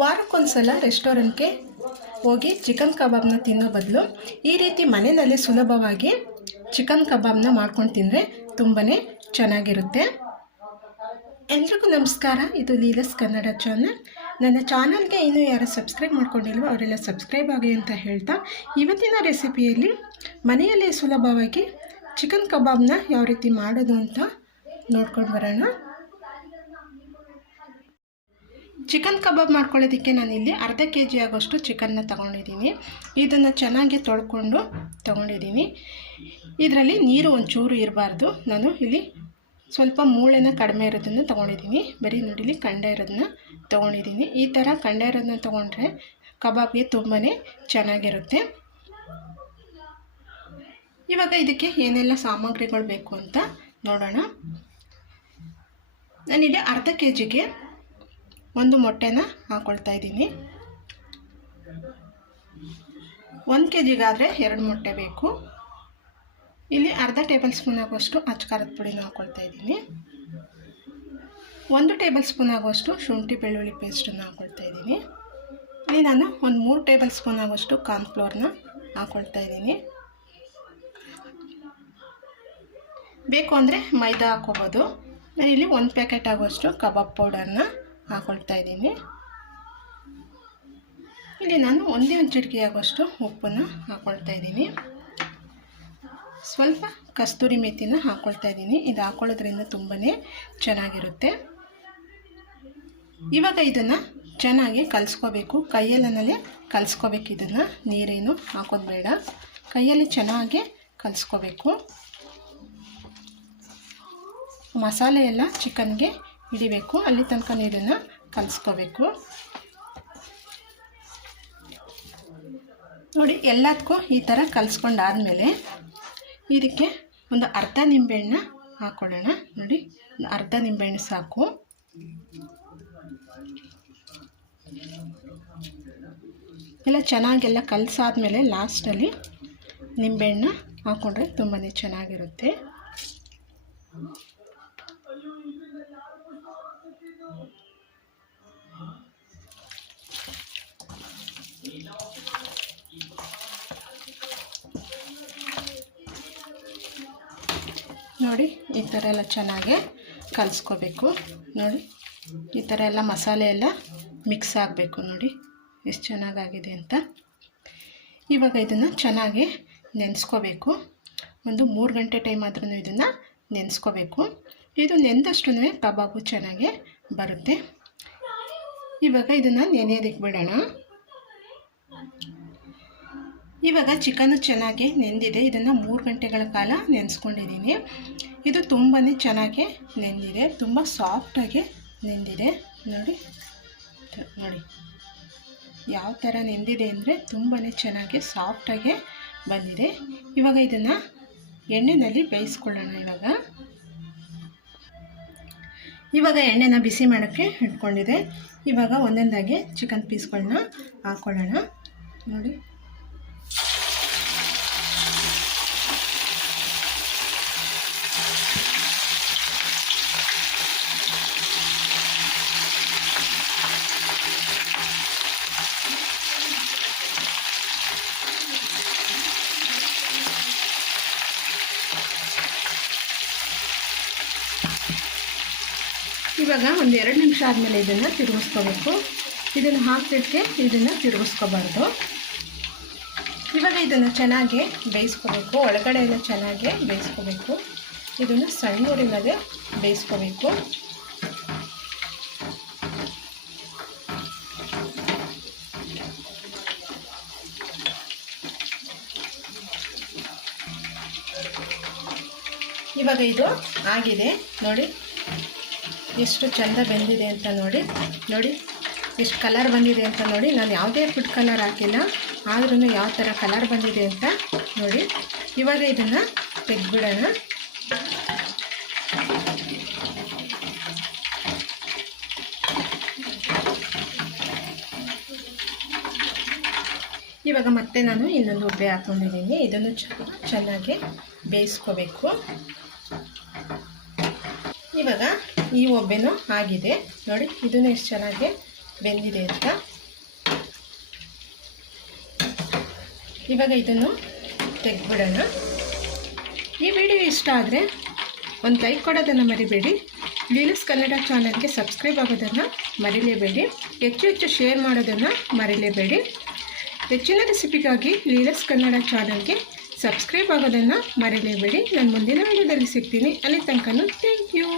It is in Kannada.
ವಾರಕ್ಕೊಂದ್ಸಲ ರೆಸ್ಟೋರೆಂಟ್ಗೆ ಹೋಗಿ ಚಿಕನ್ ಕಬಾಬ್ನ ತಿನ್ನೋ ಬದಲು ಈ ರೀತಿ ಮನೆಯಲ್ಲಿ ಸುಲಭವಾಗಿ ಚಿಕನ್ ಕಬಾಬ್ನ ಮಾಡ್ಕೊಂಡು ತಿಂದರೆ ತುಂಬಾ ಚೆನ್ನಾಗಿರುತ್ತೆ. ಎಲ್ರಿಗೂ ನಮಸ್ಕಾರ. ಇದು ಲೀಲಸ್ ಕನ್ನಡ ಚಾನಲ್. ನನ್ನ ಚಾನಲ್ಗೆ ಇನ್ನೂ ಯಾರು ಸಬ್ಸ್ಕ್ರೈಬ್ ಮಾಡ್ಕೊಂಡಿಲ್ವೋ ಅವರೆಲ್ಲ ಸಬ್ಸ್ಕ್ರೈಬ್ ಆಗಿ ಅಂತ ಹೇಳ್ತಾ, ಇವತ್ತಿನ ರೆಸಿಪಿಯಲ್ಲಿ ಮನೆಯಲ್ಲೇ ಸುಲಭವಾಗಿ ಚಿಕನ್ ಕಬಾಬ್ನ ಯಾವ ರೀತಿ ಮಾಡೋದು ಅಂತ ನೋಡ್ಕೊಂಡು ಬರೋಣ. ಚಿಕನ್ ಕಬಾಬ್ ಮಾಡ್ಕೊಳ್ಳೋದಕ್ಕೆ ನಾನಿಲ್ಲಿ ಅರ್ಧ kg ಆಗೋಷ್ಟು ಚಿಕನ್ನ ತೊಗೊಂಡಿದ್ದೀನಿ. ಇದನ್ನು ಚೆನ್ನಾಗಿ ತೊಳ್ಕೊಂಡು ತೊಗೊಂಡಿದ್ದೀನಿ. ಇದರಲ್ಲಿ ನೀರು ಒಂಚೂರು ಇರಬಾರ್ದು. ನಾನು ಇಲ್ಲಿ ಸ್ವಲ್ಪ ಮೂಳೆನ ಕಡಿಮೆ ಇರೋದನ್ನು ತೊಗೊಂಡಿದ್ದೀನಿ. ಬರೀ ನೋಡಿಲಿ ಕಂಡ ಇರೋದನ್ನ ತೊಗೊಂಡಿದ್ದೀನಿ. ಈ ಥರ ಕಂಡ ಇರೋದನ್ನ ತೊಗೊಂಡ್ರೆ ಕಬಾಬ್ಗೆ ತುಂಬಾ ಚೆನ್ನಾಗಿರುತ್ತೆ. ಇವಾಗ ಇದಕ್ಕೆ ಏನೆಲ್ಲ ಸಾಮಗ್ರಿಗಳು ಬೇಕು ಅಂತ ನೋಡೋಣ. ನಾನಿಲ್ಲಿ ಅರ್ಧ kgಗೆ ಒಂದು ಮೊಟ್ಟೆನ ಹಾಕ್ಕೊಳ್ತಾ ಇದ್ದೀನಿ. 1 kgಗಾದರೆ 2 ಮೊಟ್ಟೆ ಬೇಕು. ಇಲ್ಲಿ ಅರ್ಧ ಟೇಬಲ್ ಸ್ಪೂನ್ ಆಗುವಷ್ಟು ಅಚ್ಚಕಾರದ ಪುಡಿನ ಹಾಕ್ಕೊಳ್ತಾ ಇದ್ದೀನಿ. 1 ಟೇಬಲ್ ಸ್ಪೂನ್ ಆಗುವಷ್ಟು ಶುಂಠಿ ಬೆಳ್ಳುಳ್ಳಿ ಪೇಸ್ಟನ್ನು ಹಾಕ್ಕೊಳ್ತಾ ಇದ್ದೀನಿ. ಇಲ್ಲಿ ನಾನು ಒಂದು 3 ಟೇಬಲ್ ಸ್ಪೂನ್ ಆಗುವಷ್ಟು ಕಾರ್ನ್ಫ್ಲೋರ್ನ ಹಾಕ್ಕೊಳ್ತಾ ಇದ್ದೀನಿ. ಬೇಕು ಅಂದರೆ ಮೈದಾ ಹಾಕ್ಕೋಬೋದು. ನಾನಿಲ್ಲಿ 1 ಪ್ಯಾಕೆಟ್ ಆಗುವಷ್ಟು ಕಬಾಬ್ ಪೌಡರ್ನ ಹಾಕ್ಕೊಳ್ತಾ ಇದ್ದೀನಿ. ಇಲ್ಲಿ ನಾನು ಒಂದೇ ಒಂದು ಚಿಟಿಕೆ ಆಗುವಷ್ಟು ಉಪ್ಪನ್ನು ಹಾಕ್ಕೊಳ್ತಾ ಇದ್ದೀನಿ. ಸ್ವಲ್ಪ ಕಸ್ತೂರಿ ಮೆಥಿನ ಹಾಕ್ಕೊಳ್ತಾ ಇದ್ದೀನಿ. ಇದು ಹಾಕ್ಕೊಳ್ಳೋದ್ರಿಂದ ತುಂಬಾ ಚೆನ್ನಾಗಿರುತ್ತೆ. ಇವಾಗ ಇದನ್ನು ಚೆನ್ನಾಗಿ ಕಲಿಸ್ಕೋಬೇಕು. ಕೈಯಲ್ಲೇ ಕಲಿಸ್ಕೋಬೇಕು. ಇದನ್ನು ನೀರೇನು ಹಾಕೋದು ಬೇಡ. ಕೈಯಲ್ಲಿ ಚೆನ್ನಾಗಿ ಕಲಿಸ್ಕೋಬೇಕು. ಮಸಾಲೆ ಎಲ್ಲ ಚಿಕನ್ಗೆ ಹಿಡಿಬೇಕು. ಅಲ್ಲಿ ತನಕ ನೀರನ್ನು ಕಲಿಸ್ಕೋಬೇಕು. ನೋಡಿ, ಎಲ್ಲದಕ್ಕೂ ಈ ಥರ ಕಲಿಸ್ಕೊಂಡಾದಮೇಲೆ ಇದಕ್ಕೆ ಒಂದು ಅರ್ಧ ನಿಂಬೆಹಣ್ಣು ಹಾಕ್ಕೊಳ್ಳೋಣ. ನೋಡಿ, ಅರ್ಧ ನಿಂಬೆಹಣ್ಣು ಸಾಕು. ಎಲ್ಲ ಚೆನ್ನಾಗೆಲ್ಲ ಕಲಸಾದ್ಮೇಲೆ ಲಾಸ್ಟಲ್ಲಿ ನಿಂಬೆಹಣ್ಣು ಹಾಕ್ಕೊಂಡ್ರೆ ತುಂಬಾ ಚೆನ್ನಾಗಿರುತ್ತೆ. ನೋಡಿ, ಈ ಥರ ಎಲ್ಲ ಚೆನ್ನಾಗಿ ಕಲಿಸ್ಕೋಬೇಕು. ನೋಡಿ, ಈ ಥರ ಎಲ್ಲ ಮಸಾಲೆ ಎಲ್ಲ ಮಿಕ್ಸ್ ಆಗಬೇಕು. ನೋಡಿ ಎಷ್ಟು ಚೆನ್ನಾಗಾಗಿದೆ ಅಂತ. ಇವಾಗ ಇದನ್ನು ಚೆನ್ನಾಗಿ ನೆನೆಸ್ಕೋಬೇಕು. ಒಂದು 3 ಗಂಟೆ ಟೈಮ್ ಆದ್ರೂ ಇದನ್ನು ನೆನೆಸ್ಕೋಬೇಕು. ಇದು ನೆಂದಷ್ಟು ಕಬಾಬು ಚೆನ್ನಾಗಿ ಬರುತ್ತೆ. ಇವಾಗ ಇದನ್ನು ನೆನೆಯೋದಕ್ಕೆ ಬಿಡೋಣ. ಇವಾಗ ಚಿಕನ್ನು ಚೆನ್ನಾಗಿ ನೆಂದಿದೆ. ಇದನ್ನು 3 ಗಂಟೆಗಳ ಕಾಲ ನೆನೆಸ್ಕೊಂಡಿದ್ದೀನಿ. ಇದು ತುಂಬಾ ಚೆನ್ನಾಗಿ ನೆಂದಿದೆ. ತುಂಬ ಸಾಫ್ಟಾಗಿ ನೆಂದಿದೆ. ನೋಡಿ ನೋಡಿ ಯಾವ ಥರ ನೆಂದಿದೆ ಅಂದರೆ ತುಂಬಾ ಚೆನ್ನಾಗಿ ಸಾಫ್ಟಾಗಿ ಬಂದಿದೆ. ಇವಾಗ ಇದನ್ನು ಎಣ್ಣೆಯಲ್ಲಿ ಬೇಯಿಸ್ಕೊಳ್ಳೋಣ. ಇವಾಗ ಎಣ್ಣೆನ ಬಿಸಿ ಮಾಡೋಕ್ಕೆ ಇಟ್ಕೊಂಡಿದೆ. ಇವಾಗ ಒಂದೊಂದಾಗಿ ಚಿಕನ್ ಪೀಸ್ಗಳನ್ನ ಹಾಕ್ಕೊಳ್ಳೋಣ. ನೋಡಿ, ಇವಾಗ ಒಂದು 2 ನಿಮಿಷ ಆದಮೇಲೆ ಇದನ್ನು ತಿರುಗಿಸ್ಕೋಬೇಕು. ಇದನ್ನು ಹಾಕಿಬಿಟ್ಟು ಇದನ್ನು ತಿರುಗಿಸ್ಕೋಬಾರ್ದು. ಇವಾಗ ಇದನ್ನು ಚೆನ್ನಾಗಿ ಬೇಯಿಸ್ಕೋಬೇಕು. ಒಳಗಡೆ ಎಲ್ಲ ಚೆನ್ನಾಗಿ ಬೇಯಿಸ್ಕೋಬೇಕು. ಇದನ್ನು ಸಣ್ಣ ಉರಿಯಲ್ಲಿ ಬೇಯಿಸ್ಕೋಬೇಕು. ಇವಾಗ ಇದು ಆಗಿದೆ. ನೋಡಿ ಎಷ್ಟು ಚೆಂದ ಬೆಂದಿದೆ ಅಂತ. ನೋಡಿ ನೋಡಿ ಎಷ್ಟು ಕಲರ್ ಬಂದಿದೆ ಅಂತ. ನೋಡಿ, ನಾನು ಯಾವುದೇ ಫುಡ್ ಕಲರ್ ಹಾಕಿಲ್ಲ, ಆದ್ರೂ ಯಾವ ಥರ ಕಲರ್ ಬಂದಿದೆ ಅಂತ ನೋಡಿ. ಇವಾಗ ಇದನ್ನು ತೆಗೆದ್ಬಿಡೋಣ. ಇವಾಗ ಮತ್ತೆ ನಾನು ಇನ್ನೊಂದು ಒಬ್ಬೆ ಹಾಕ್ಕೊಂಡಿದ್ದೀನಿ. ಇದನ್ನು ಚೆನ್ನಾಗಿ ಬೇಯಿಸ್ಕೋಬೇಕು. ಇವಾಗ ಈ ಒಬ್ಬೆನೂ ಆಗಿದೆ ನೋಡಿ, ಇದನ್ನು ಎಷ್ಟು ಚೆನ್ನಾಗಿ ಬೆಂದಿದೆ ಅಂತ. ಇವಾಗ ಇದನ್ನು ತೆಗೆದ್ಬಿಡೋಣ. ಈ ವಿಡಿಯೋ ಇಷ್ಟ ಆದರೆ ಒಂದು ಲೈಕ್ ಕೊಡೋದನ್ನು ಮರಿಬೇಡಿ. ಲೀಲಸ್ ಕನ್ನಡ ಚಾನಲ್ಗೆ ಸಬ್ಸ್ಕ್ರೈಬ್ ಆಗೋದನ್ನು ಮರಿಲೇಬೇಡಿ. ಹೆಚ್ಚು ಶೇರ್ ಮಾಡೋದನ್ನು ಮರಿಲೇಬೇಡಿ. ಹೆಚ್ಚಿನ ರೆಸಿಪಿಗಾಗಿ ಲೀಲಸ್ ಕನ್ನಡ ಚಾನಲ್ಗೆ ಸಬ್ಸ್ಕ್ರೈಬ್ ಆಗೋದನ್ನು ಮರಿಲೇಬೇಡಿ. ನಾನು ಮುಂದಿನ ವಿಡಿಯೋದಲ್ಲಿ ಸಿಗ್ತೀನಿ. ಅಲ್ಲಿ ತನಕ ಥ್ಯಾಂಕ್ ಯು.